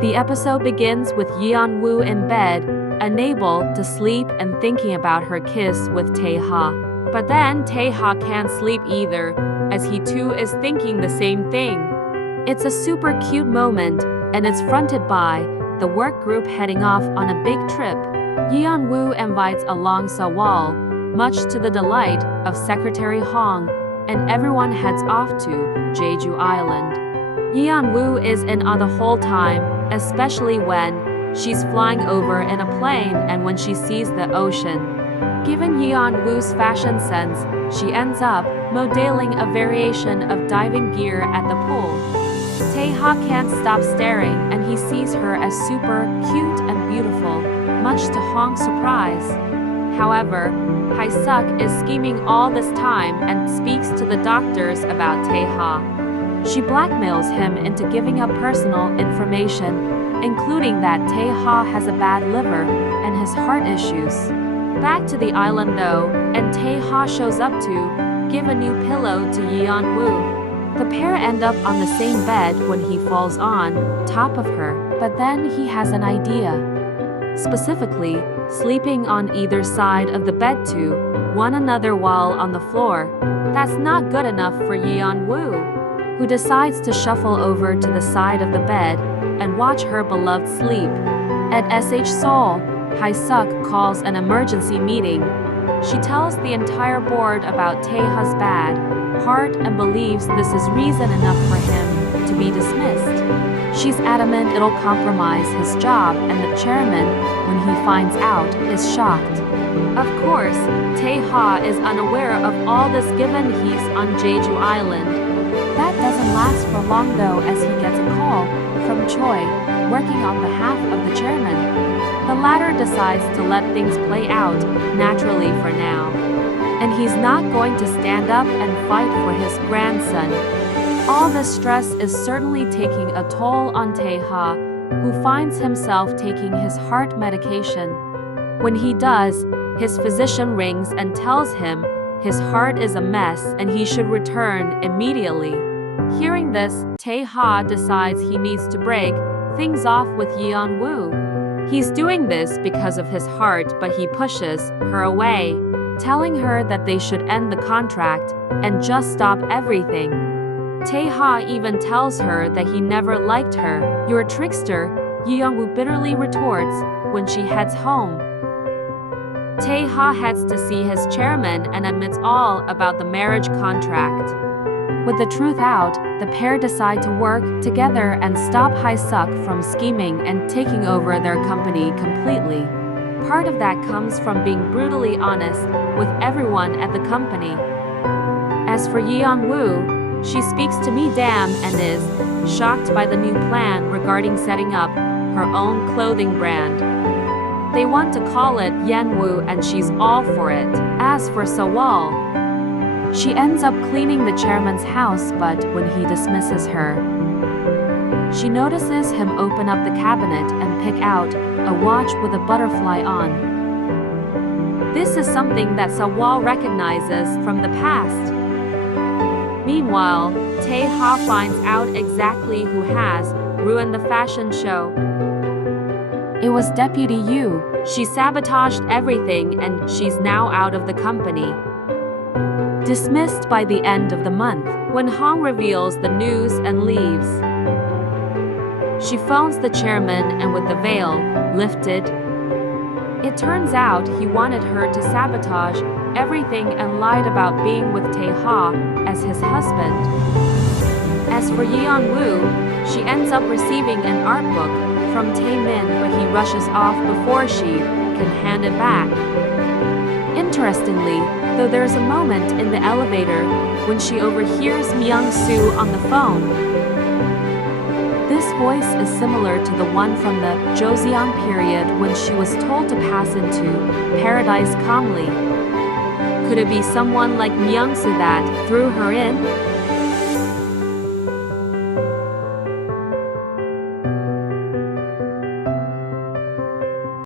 The episode begins with Yeon Woo in bed, unable to sleep and thinking about her kiss with Tae Ha. But then Tae Ha can't sleep either, as he too is thinking the same thing. It's a super cute moment, and it's fronted by the work group heading off on a big trip. Yeon Woo invites along Sewol, much to the delight of Secretary Hong, and everyone heads off to Jeju Island. Yeon Woo is in on the whole time, especially when she's flying over in a plane and when she sees the ocean. Given Yeon Woo's fashion sense, she ends up modeling a variation of diving gear at the pool. Tae Ha can't stop staring, and he sees her as super cute and beautiful, much to Hong's surprise. However, Hae-suk is scheming all this time and speaks to the doctors about Tae Ha. She blackmails him into giving up personal information, including that Tae Ha has a bad liver and his heart issues. Back to the island though, and Tae Ha shows up to give a new pillow to Yeon Woo. The pair end up on the same bed when he falls on top of her, but then he has an idea. Specifically, sleeping on either side of the bed to one another while on the floor. That's not good enough for Yeon Woo, who decides to shuffle over to the side of the bed and watch her beloved sleep. At SH Seoul, Hae-suk calls an emergency meeting. She tells the entire board about Tae Ha's bad heart and believes this is reason enough for him to be dismissed. She's adamant it'll compromise his job, and the chairman, when he finds out, is shocked. Of course, Tae Ha is unaware of all this given he's on Jeju Island. That doesn't last for long though, as he gets a call from Choi, working on behalf of the chairman. The latter decides to let things play out naturally for now, and he's not going to stand up and fight for his grandson. All this stress is certainly taking a toll on Tae Ha, who finds himself taking his heart medication. When he does, his physician rings and tells him his heart is a mess and he should return immediately. Hearing this, Tae Ha decides he needs to break things off with Yeon Woo. He's doing this because of his heart, but he pushes her away, telling her that they should end the contract and just stop everything. Tae Ha even tells her that he never liked her. "You're a trickster," Yeon Woo bitterly retorts when she heads home. Tae Ha heads to see his chairman and admits all about the marriage contract. With the truth out, the pair decide to work together and stop Hae-suk from scheming and taking over their company completely. Part of that comes from being brutally honest with everyone at the company. As for Yeon Woo, she speaks to me damn and is shocked by the new plan regarding setting up her own clothing brand. They want to call it Yenwoo and she's all for it. As for Sewol, she ends up cleaning the chairman's house, but when he dismisses her, she notices him open up the cabinet and pick out a watch with a butterfly on. This is something that Sewol recognizes from the past. Meanwhile, Tae Ha finds out exactly who has ruined the fashion show. It was Deputy Yu. She sabotaged everything and she's now out of the company. Dismissed by the end of the month, when Hong reveals the news and leaves. She phones the chairman, and with the veil lifted, it turns out he wanted her to sabotage everything and lied about being with Tae Ha as his husband. As for Yeon Woo, she ends up receiving an art book from Tae Min, but he rushes off before she can hand it back. Interestingly, though, there's a moment in the elevator when she overhears Myung-soo on the phone. This voice is similar to the one from the Joseon period when she was told to pass into paradise calmly. Could it be someone like Myung-soo that threw her in?